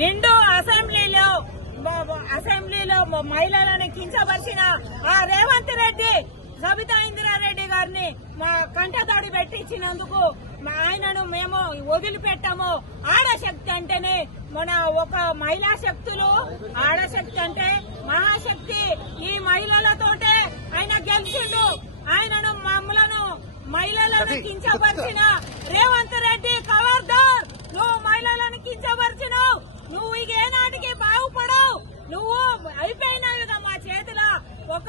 నిండు అసెంబ్లీలో మహిళలను కించపరిచిన ఆ రేవంత్ రెడ్డి సబితా ఇందిరారెడ్డి గారిని మా కంటతడి పెట్టించినందుకు ఆయనను మేము వదిలిపెట్టాము. ఆడశక్తి అంటేనే మన ఒక మహిళా శక్తులు, ఆడశక్తి అంటే మహాశక్తి. ఈ మహిళలతోటే ఆయన గెలిచిండు. ఆయనను మమ్మలను మహిళలను కించపరిచిన రేవంత్ రెడ్డి ఖబర్దార్. నువ్వు మహిళలను కించపరిచినావు, నువ్వు ఇక ఏనాటికి బాగుపడవు. నువ్వు అయిపోయినావు కదా మా చేతిలో. ఒక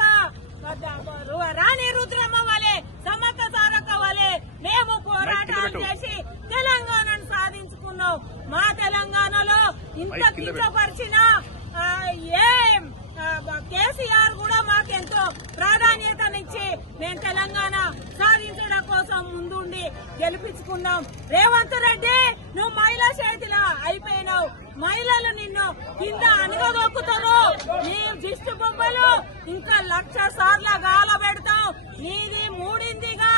రాణి రుద్రమ్మ వలె, సమర్థ సారక్క వలె మేము పోరాటాలు చేసి తెలంగాణను సాధించుకున్నాం. మా తెలంగాణలో ఇంత కించపరిచిన కేసీఆర్ కూడా మాకెంతో ప్రాధాన్యతనిచ్చి మేము తెలంగాణ సాధించడం కోసం ముందుండి గెలిపించుకున్నాం. రేవంత్ రెడ్డి నువ్వు మహిళా చేతిలో అయిపోయినావు. మహిళలు నిన్ను కింద అణగదొక్కుతారు. నీ దిష్టి బొమ్మలు ఇంకా 1,00,000 సార్లు గాలబెడతావు. నీది మూడిందిగా,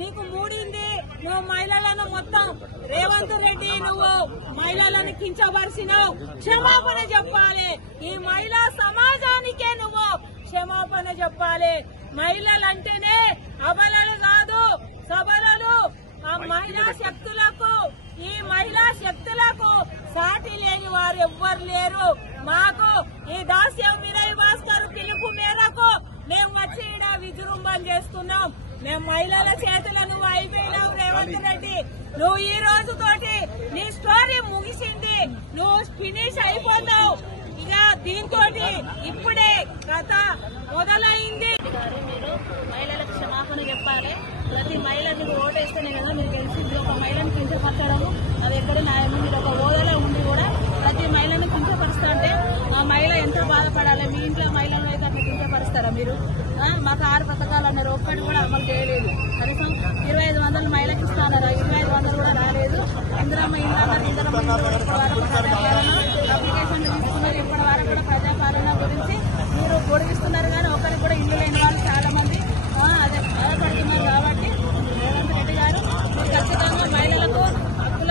నీకు మూడింది. నువ్వు మహిళలను మొత్తం రేవంత్ రెడ్డి నువ్వు మహిళలను కించపరిచినావు. క్షమాపణ చెప్పాలి. ఈ మహిళా సమాజానికే నువ్వు క్షమాపణ చెప్పాలి. మహిళలంటేనే అబలలు కాదు, సబలలు. ఆ మహిళా శక్తులకు, ఈ మహిళా శక్తులకు సాటి లేని వారు ఎవ్వరు లేరు. మాకు ఈ దాస్యం వినయ్ భాస్కర్ పిలుపు మేరకు మేము వచ్చి ఈడ విజృంభణ చేస్తున్నాం. మేము మహిళల చేతులు నువ్వు అయిపోయినావు రేవంత్ రెడ్డి. నువ్వు ఈ రోజు తోటి నీ స్టోరీ ముగిసింది. నువ్వు ఫినిష్ అయిపోతావు. ఇక దీంతో ఇప్పుడే కథ మొదలైంది. మీరు మహిళలకు క్షమాపణ చెప్పాలి. ప్రతి మహిళ మీరు ఓటేస్తేనే కదా మీరు గెలిచి ఒక మహిళను కించపరచడము అది ఎక్కడ న్యాయము. మీరు ఒక హోదాలో ఉండి కూడా ప్రతి మహిళను కించపరుస్తా అంటే ఆ మహిళ ఎంత బాధపడాలి. మీ ఇంట్లో మహిళలను అయితే అట్లా కించపరుస్తారా మీరు? మాకు 6 పథకాలు అన్నారు, ఒక్కటి కూడా అమలు చేయలేదు. కనీసం 2500 మహిళకి ఇస్తానన్నారు, 2500 కూడా రాలేదు. ఇందిరమ్మ ఇల్లు అన్నారు, ఇందిరమ్మ అప్లికేషన్లు తీసుకున్నారు. ఇప్పటి వరకు కూడా ప్రజాపాలన గురించి మీరు పొడిగిస్తున్నారు కానీ ఒకరికి కూడా ఇల్లు లేని వాళ్ళు చాలా మంది అదే బాధపడుతున్నారు. కాబట్టి రేవంత్ రెడ్డి గారు ఖచ్చితంగా మహిళలకు హక్కుల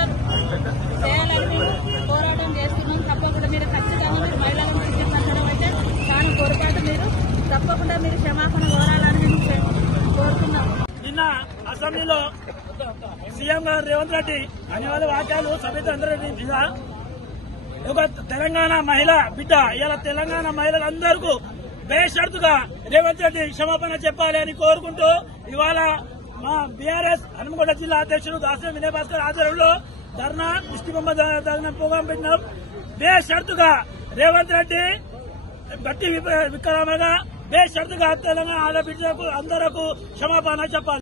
చేయాలని మేము పోరాటం చేస్తున్నాం. తప్పకుండా మీరు ఖచ్చితంగా మీరు మహిళలను కించపరచడం అయితే చాలా పొరపాటు. మీరు తప్పకుండా మీరు క్షమాపణ కోరాలని మేము కోరుతున్నాం. నిన్న అసెంబ్లీలో సీఎం గారు రేవంత్ రెడ్డి అనివార్య వాక్యాలు సబితా ఇందిరారెడ్డి మీద ఒక తెలంగాణ మహిళ బిడ్డ ఇలా తెలంగాణ మహిళలందరికీ బేషరతుగా రేవంత్ రెడ్డి క్షమాపణ చెప్పాలి అని కోరుకుంటూ ఇవాళ మా బీఆర్ఎస్ హనుమకొండ జిల్లా అధ్యక్షుడు దాస్యం వినయ్ భాస్కర్ ఆధ్వర్యంలో ధర్నా దిష్టిబొమ్మ ధర్నా ప్రోగ్రాం పెట్టినాం. బేషరతుగా రేవంత్ రెడ్డి గట్టి విక్రమగా బేషరతుగా తెలంగాణ ఆడబిడ్డలకు అందరకు క్షమాపణ చెప్పాలి.